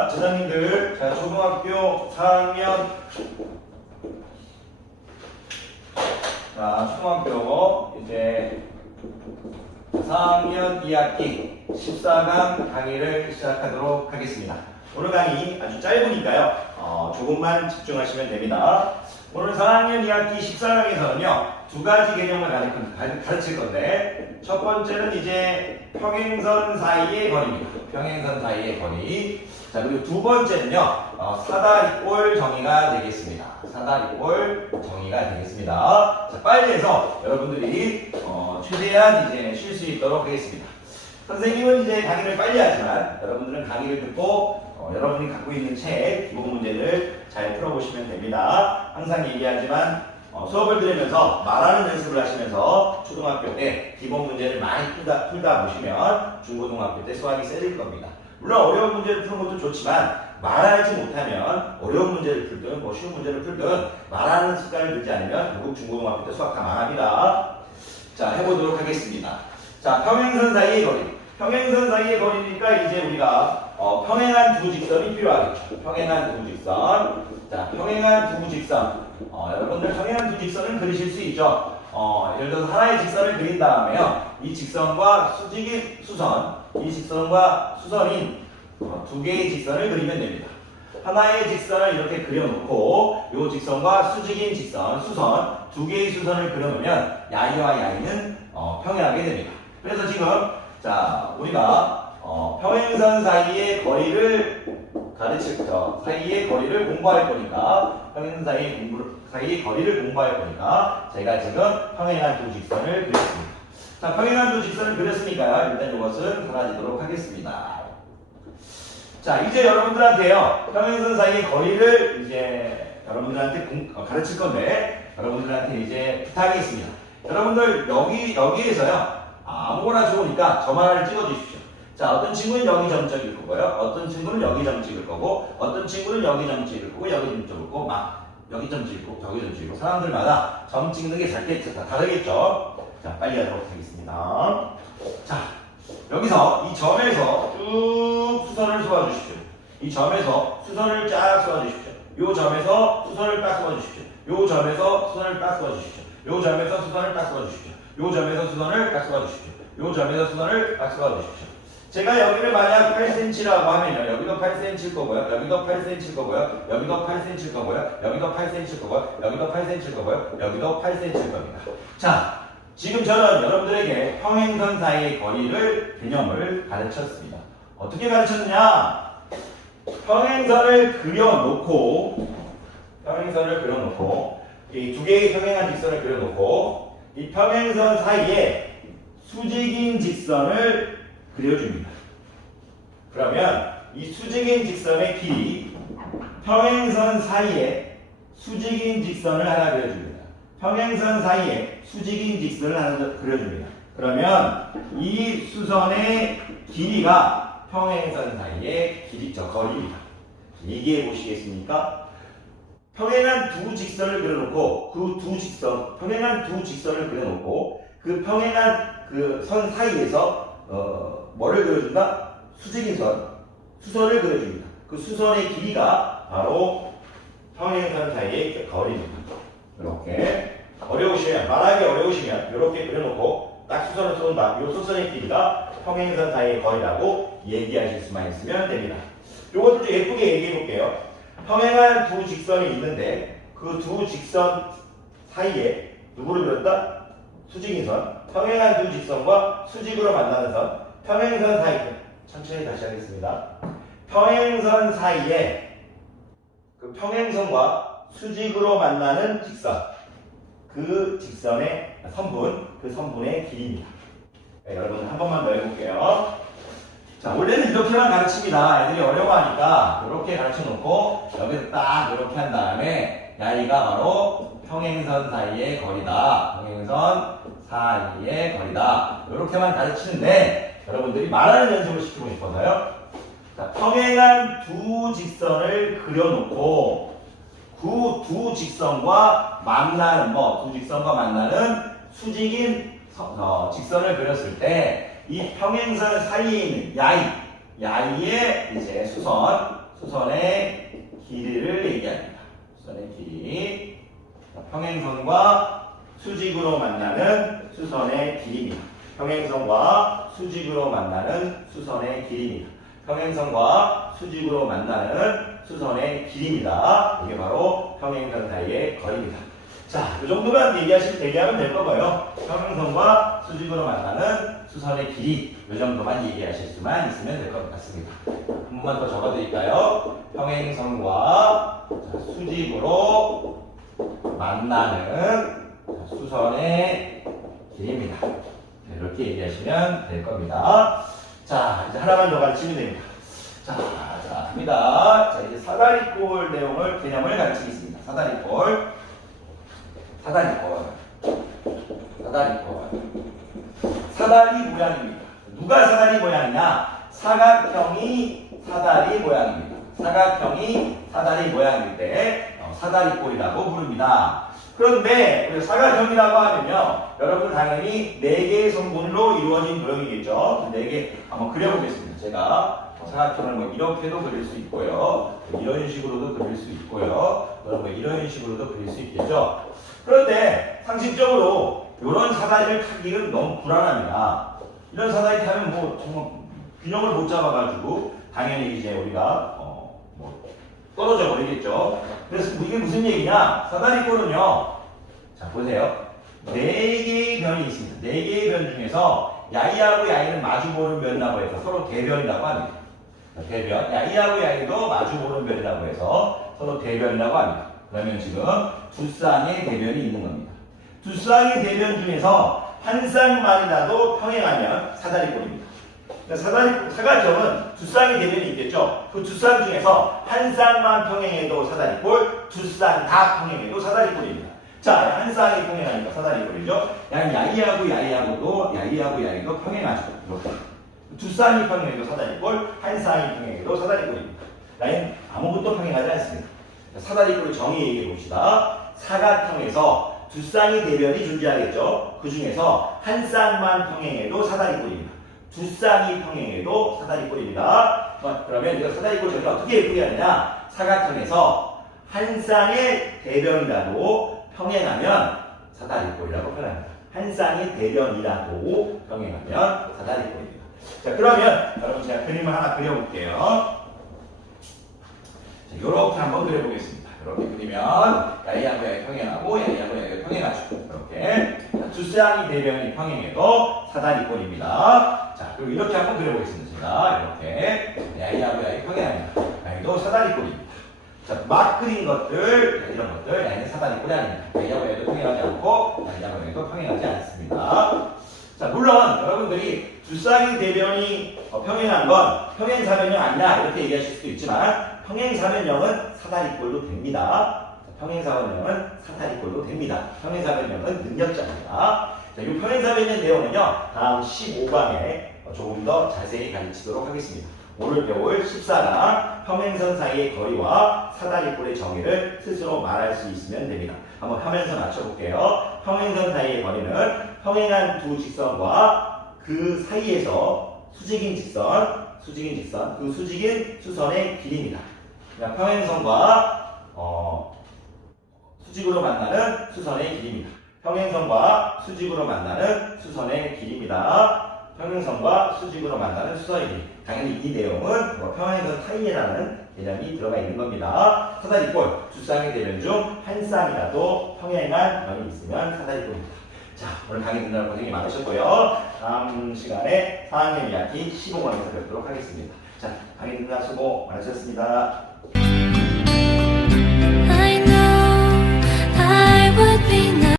자, 제자님들, 자, 초등학교 4학년, 자, 초등학교 이제 4학년 2학기 14강 강의를 시작하도록 하겠습니다. 오늘 강의 아주 짧으니까요, 어, 조금만 집중하시면 됩니다. 오늘 4학년 2학기 14강에서는요, 두 가지 개념을 가르- 가르칠 건데, 첫 번째는 이제 평행선 사이의 거리입니다. 평행선 사이의 거리. 자, 그리고 두 번째는요, 어, 사다리꼴 정의가 되겠습니다. 사다리꼴 정의가 되겠습니다. 자, 빨리 해서 여러분들이 어, 최대한 이제 쉴 수 있도록 하겠습니다. 선생님은 이제 강의를 빨리 하지만 여러분들은 강의를 듣고 어, 여러분이 갖고 있는 책 기본 문제를 잘 풀어보시면 됩니다. 항상 얘기하지만 어, 수업을 들으면서 말하는 연습을 하시면서 초등학교 때 기본 문제를 많이 풀다, 풀다 보시면 중고등학교 때 수학이 세질 겁니다. 물론 어려운 문제를 푸는 것도 좋지만 말하지 못하면 어려운 문제를 풀든 뭐 쉬운 문제를 풀든 말하는 습관을 들지 않으면 결국 중고등학교 때 수학 다 망합니다. 자 해보도록 하겠습니다. 자 평행선 사이의 거리. 평행선 사이의 거리니까 이제 우리가 어, 평행한 두 직선이 필요하겠죠. 평행한 두 직선. 자 평행한 두 직선. 어, 여러분들 평행한 두 직선을 그리실 수 있죠. 어, 예를 들어서 하나의 직선을 그린 다음에요. 이 직선과 수직인 수선, 이 직선과 수선인 어, 두 개의 직선을 그리면 됩니다. 하나의 직선을 이렇게 그려놓고 이 직선과 수직인 직선, 수선 두 개의 수선을 그려놓으면 야이와 야이는 어, 평행하게 됩니다. 그래서 지금 자 우리가 어, 평행선 사이의 거리를 가르칠 저 사이의 거리를 공부할 거니까 평행선 사이의 공부 사이의 거리를 공부할 거니까 제가 지금 평행한 두 직선을 그렸습니다. 자 평행한 두 직선을 그렸으니까요. 일단 이것은 사라지도록 하겠습니다. 자, 이제 여러분들한테요, 평행선 사이의 거리를 이제 여러분들한테 공- 어, 가르칠 건데, 여러분들한테 이제 부탁이 있습니다. 여러분들, 여기, 여기에서요, 아, 아무거나 좋으니까 점 하나를 찍어 주십시오. 자, 어떤 친구는 여기 점 찍을 거고요, 어떤 친구는 여기 점 찍을 거고, 어떤 친구는 여기 점 찍을 거고, 여기 점 찍을 거고, 막, 여기 점 찍고, 저기 점 찍고, 사람들마다 점 찍는 게 작게 다 다르겠죠? 자, 빨리 하도록 하겠습니다. 자, 여기서 이 점에서 쭉 수선을 쏘아 주십시오. 이 점에서 수선을 쫙 쏘아 주십시오. 요 점에서 수선을 딱 쏘아 주십시오. 요 점에서 수선을 딱 쏘아 주십시오. 요 점에서 수선을 딱 쏘아 주십시오. 요 점에서 수선을 딱 쏘아 주십시오. 요 점에서 수선을 딱 쏘아 주십시오. 제가 여기를 만약 8cm라고 하면요. 여기도 8cm일 거고요. 여기도 8cm일 거고요. 여기도 8cm일 거고요. 여기도 8cm일 거고요. 여기도 8cm일 거고요. 여기도 8cm일 겁니다. 자, 지금 저는 여러분들에게 평행선 사이의 거리를 개념을 가르쳤습니다. 어떻게 가르쳤느냐? 평행선을 그려놓고 평행선을 그려놓고 이 두 개의 평행한 직선을 그려놓고 이 평행선 사이에 수직인 직선을 그려줍니다. 그러면 이 수직인 직선의 길이 평행선 사이에 수직인 직선을 하나 그려줍니다. 평행선 사이에 수직인 직선을 하나 그려줍니다. 그러면 이 수선의 길이가 평행선 사이의 길이죠. 거리입니다. 얘기해 보시겠습니까? 평행한 두 직선을 그려놓고 그 두 직선, 평행한 두 직선을 그려놓고 그 평행한 그 선 사이에서 어, 뭐를 그려준다? 수직인 선, 수선을 그려줍니다. 그 수선의 길이가 바로 평행선 사이의 거리입니다. 이렇게 어려우시면 말하기 어려우시면 이렇게 그려놓고 딱 수선을 쏜다. 이 수선의 길이가 평행선 사이의 거리라고 얘기하실 수만 있으면 됩니다. 이것도 좀 예쁘게 얘기해 볼게요. 평행한 두 직선이 있는데 그 두 직선 사이에 누구를 그렸다? 수직인 선. 평행한 두 직선과 수직으로 만나는 선. 평행선 사이. 천천히 다시 하겠습니다. 평행선 사이에 그 평행선과 수직으로 만나는 직선. 그 직선의 선분, 그 선분의 길이입니다. 네, 여러분 한 번만 더 해볼게요. 자, 원래는 이렇게만 가르칩니다. 애들이 어려워하니까 이렇게 가르쳐 놓고 여기서 딱 이렇게 한 다음에 야이가 바로 평행선 사이의 거리다. 평행선 사이의 거리다. 이렇게만 가르치는데 여러분들이 말하는 연습을 시키고 싶어서요. 자, 평행한 두 직선을 그려놓고 그 두 직선과 만나는 뭐, 두 직선과 만나는 수직인 서- 어, 직선을 그렸을 때 이 평행선 사이에 있는 야이, 야이의 이제 수선, 수선의 길이를 얘기합니다. 수선의 길이. 자, 평행선과 수직으로 만나는 수선의 길이입니다. 평행선과 수직으로 만나는 수선의 길이입니다. 평행선과 수직으로 만나는 수선의 길이입니다. 이게 바로 평행선 사이의 거리입니다. 자, 이 정도만 얘기하시면 얘기하면 될 거고요. 평행선과 수직으로 만나는 수선의 길이 이 정도만 얘기하실 수만 있으면 될 것 같습니다. 한 번만 더 적어드릴까요? 평행선과 자, 수직으로 만나는 자, 수선의 길입니다. 네, 이렇게 얘기하시면 될 겁니다. 자, 이제 하나만 더 가르치면 됩니다. 자, 자, 갑니다. 자, 이제 사다리꼴 내용을, 개념을 가르치겠습니다. 사다리꼴. 사다리꼴. 사다리꼴. 사다리 모양입니다. 누가 사다리 모양이냐? 사각형이 사다리 모양입니다. 사각형이 사다리 모양일 때 어, 사다리꼴이라고 부릅니다. 그런데 우리 사각형이라고 하면요, 여러분 당연히 네 개의 성분으로 이루어진 도형이겠죠. 네개 한번 그려보겠습니다. 제가 사각형을 뭐 이렇게도 그릴 수 있고요, 뭐 이런 식으로도 그릴 수 있고요, 뭐 이런 식으로도 그릴 수 있겠죠. 그런데 상식적으로 이런 사다리를 타기는 너무 불안합니다. 이런 사다리 타면 뭐 정말 균형을 못 잡아가지고 당연히 이제 우리가 어, 뭐 떨어져 버리겠죠. 그래서 이게 무슨 얘기냐? 사다리꼴은요. 자 보세요. 네 개의 변이 있습니다. 네 개의 변 중에서 야이하고 야이는 마주보는 변이라고 해서 서로 대변이라고 합니다. 자, 대변. 야이하고 야이도 마주보는 변이라고 해서 서로 대변이라고 합니다. 그러면 지금 두 쌍의 대변이 있는 겁니다. 두 쌍의 대변 중에서 한 쌍만이라도 평행하면 사다리꼴입니다. 사다리, 사각형은 두 쌍의 대변이 있겠죠. 그 두 쌍 중에서 한 쌍만 평행해도 사다리 꼴, 두 쌍 다 평행해도 사다리 꼴입니다. 자, 한 쌍이 평행하니까 사다리 꼴이죠. 양 야이하고 야이하고도 야이하고 야이도 평행하죠. 이렇게. 두 쌍이 평행해도 사다리 꼴, 한 쌍이 평행해도 사다리 꼴입니다. 라인 아무것도 평행하지 않습니다. 사다리꼴의 정의 얘기해 봅시다. 사각형에서 두 쌍의 대변이 존재하겠죠. 그 중에서 한 쌍만 평행해도 사다리 꼴입니다. 두 쌍이 평행해도 사다리꼴입니다. 어, 그러면 이거 사다리꼴 저희가 어떻게 얘기하느냐? 사각형에서 한 쌍의 대변이라도 평행하면 사다리꼴이라고 표현합니다. 한 쌍의 대변이라도 평행하면 사다리꼴입니다. 자, 그러면 여러분 제가 그림을 하나 그려볼게요. 자, 이렇게 한번 그려보겠습니다. 이렇게 그리면 야이하고 야이 평행하고 야이가 평행하죠. 이렇게 자, 두 쌍이 대변이 평행해도 사다리 꼴입니다. 자, 그리고 이렇게 한번 그려보겠습니다. 이렇게 야이하고 야이 평행합니다. 야이도 사다리 꼴입니다. 자, 막 그린 것들 자, 이런 것들 야이는 사다리 꼴이 아닙니다. 야이하고 야이도 평행하지 않고 야이하고 야이도 평행하지 않습니다. 자, 물론 여러분들이 두 쌍의 대변이 어, 평행한 건 평행사변형 아니라 이렇게 얘기하실 수도 있지만 평행사변형은 사다리꼴도 됩니다. 자, 평행사변형은 사다리꼴도 됩니다. 평행사변형은 능력자입니다. 자, 이 평행사변형 내용은요, 다음 15강에 조금 더 자세히 가르치도록 하겠습니다. 오늘 배울 14강 평행선 사이의 거리와 사다리꼴의 정의를 스스로 말할 수 있으면 됩니다. 한번 하면서 맞춰볼게요. 평행선 사이의 거리는 평행한 두 직선과 그 사이에서 수직인 직선, 수직인 직선, 그 수직인 수선의 길이입니다. 평행선과 어, 수직으로 만나는 수선의 길이입니다. 평행선과 수직으로 만나는 수선의 길이입니다. 평행선과 수직으로 만나는 수선의 길이. 당연히 이 내용은 뭐 평행선 사이에라는 개념이 들어가 있는 겁니다. 사다리꼴 두 쌍의 대변 중한 쌍이라도 평행한 변이 있으면 사다리꼴입니다. 자, 오늘 강의 듣느라 고생이 많으셨고요. 다음 시간에 4학년 이야기 15강에서 뵙도록 하겠습니다. 자, 강의 듣느라 수고 많으셨습니다.